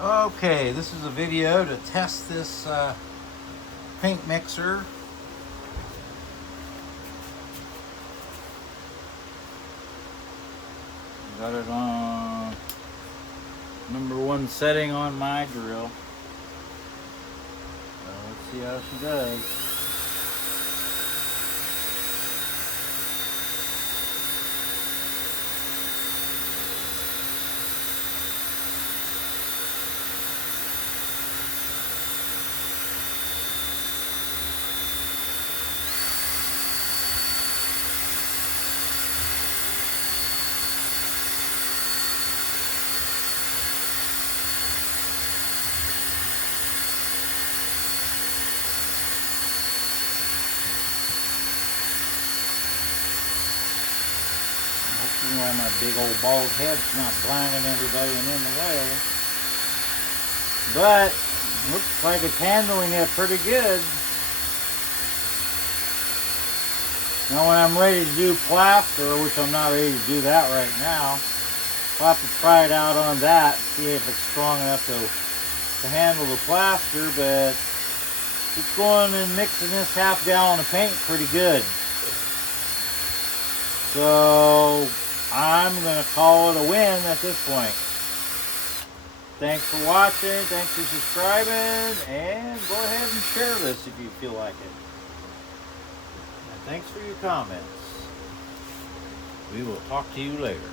Okay, this is a video to test this paint mixer. Got it on #1 setting on my drill. So let's see how she does. Hopefully why my big old bald head's not blinding everybody and in the way. But looks like it's handling it pretty good. Now when I'm ready to do plaster, which I'm not ready to do that right now, I'll have to try it out on that, see if it's strong enough to handle the plaster, but it's going and mixing this half gallon of paint pretty good. So I'm going to call it a win at this point. Thanks for watching, thanks for subscribing, and go ahead and share this if you feel like it. And thanks for your comments. We will talk to you later.